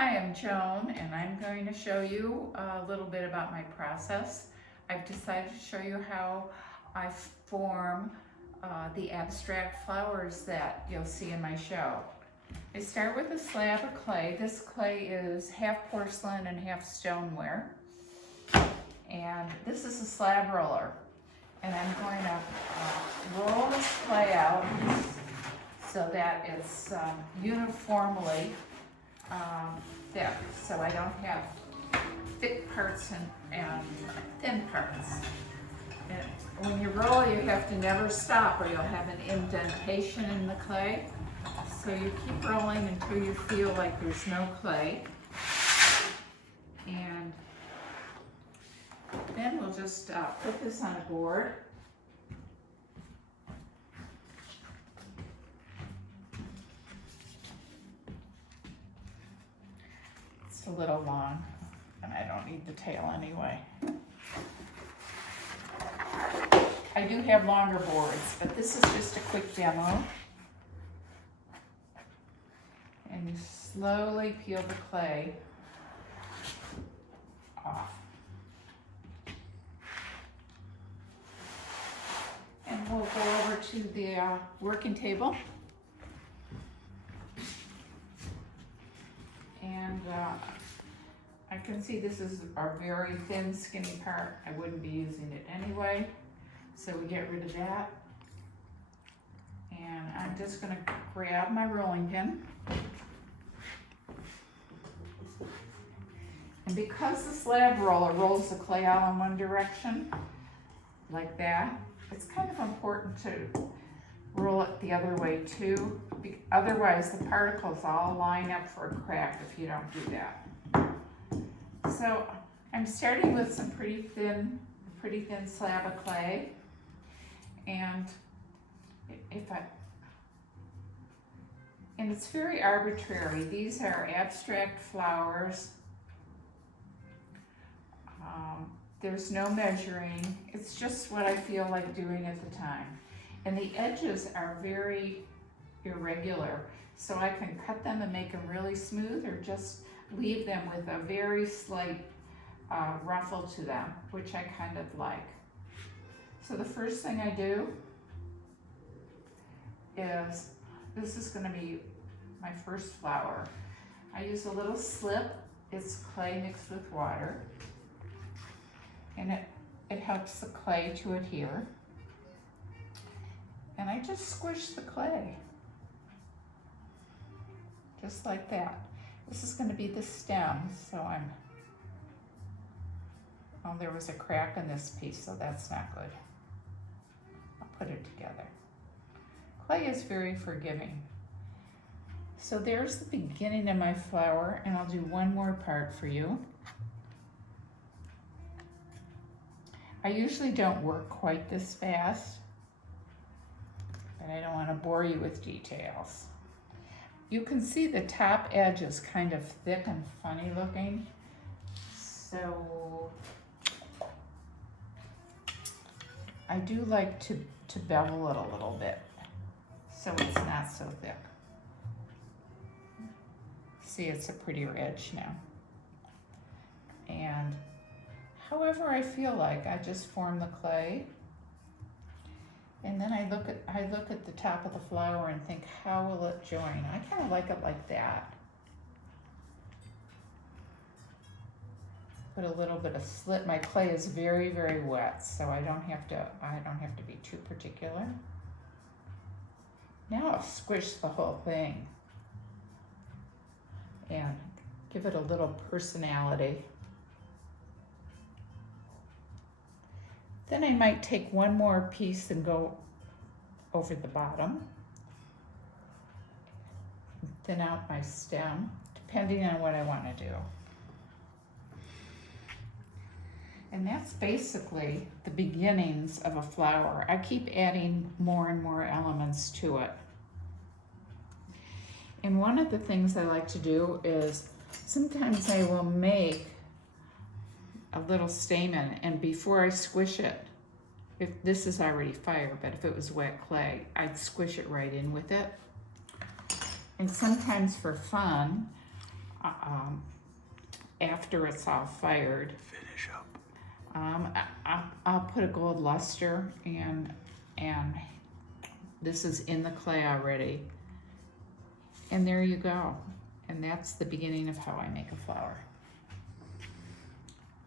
Hi, I'm Joan, and I'm going to show you a little bit about my process. I've decided to show you how I form the abstract flowers that you'll see in my show. I start with a slab of clay. This clay is half porcelain and half stoneware. And this is a slab roller. And I'm going to roll this clay out so that it's uniformly thick, so I don't have thick parts and thin parts. And when you roll, you have to never stop or you'll have an indentation in the clay. So you keep rolling until you feel like there's no clay. And then we'll just put this on a board. It's a little long, and I don't need the tail anyway. I do have longer boards, but this is just a quick demo. And you slowly peel the clay off. And we'll go over to the working table. And I can see this is our very thin, skinny part. I wouldn't be using it anyway. So we get rid of that. And I'm just gonna grab my rolling pin. And because the slab roller rolls the clay out in one direction, like that, it's kind of important to roll it the other way too. Otherwise the particles all line up for a crack if you don't do that. So I'm starting with some pretty thin slab of clay. And and it's very arbitrary. These are abstract flowers. There's no measuring. It's just what I feel like doing at the time. And the edges are very irregular, so I can cut them and make them really smooth or just leave them with a very slight ruffle to them, which I kind of like. So the first thing I do is, this is going to be my first flower. I use a little slip. It's clay mixed with water. And it helps the clay to adhere. And I just squish the clay. Just like that. This is going to be the stem, so oh, there was a crack in this piece, so that's not good. I'll put it together. Clay is very forgiving. So there's the beginning of my flower, and I'll do one more part for you. I usually don't work quite this fast, but I don't want to bore you with details. You can see the top edge is kind of thick and funny looking, so I do like to bevel it a little bit so it's not so thick. See, it's a prettier edge now. And however I feel like, I just form the clay. And then I look at the top of the flower and think, how will it join? I kind of like it like that. Put a little bit of slit. My clay is very, very wet, so I don't have to be too particular. Now I'll squish the whole thing and give it a little personality. Then I might take one more piece and go over the bottom, thin out my stem, depending on what I want to do. And that's basically the beginnings of a flower. I keep adding more and more elements to it. And one of the things I like to do is sometimes I will make a little stamen, and before I squish it, if this is already fire, but if it was wet clay, I'd squish it right in with it. And sometimes for fun, after it's all fired. Finish up. I'll put a gold luster, and this is in the clay already. And there you go. And that's the beginning of how I make a flower.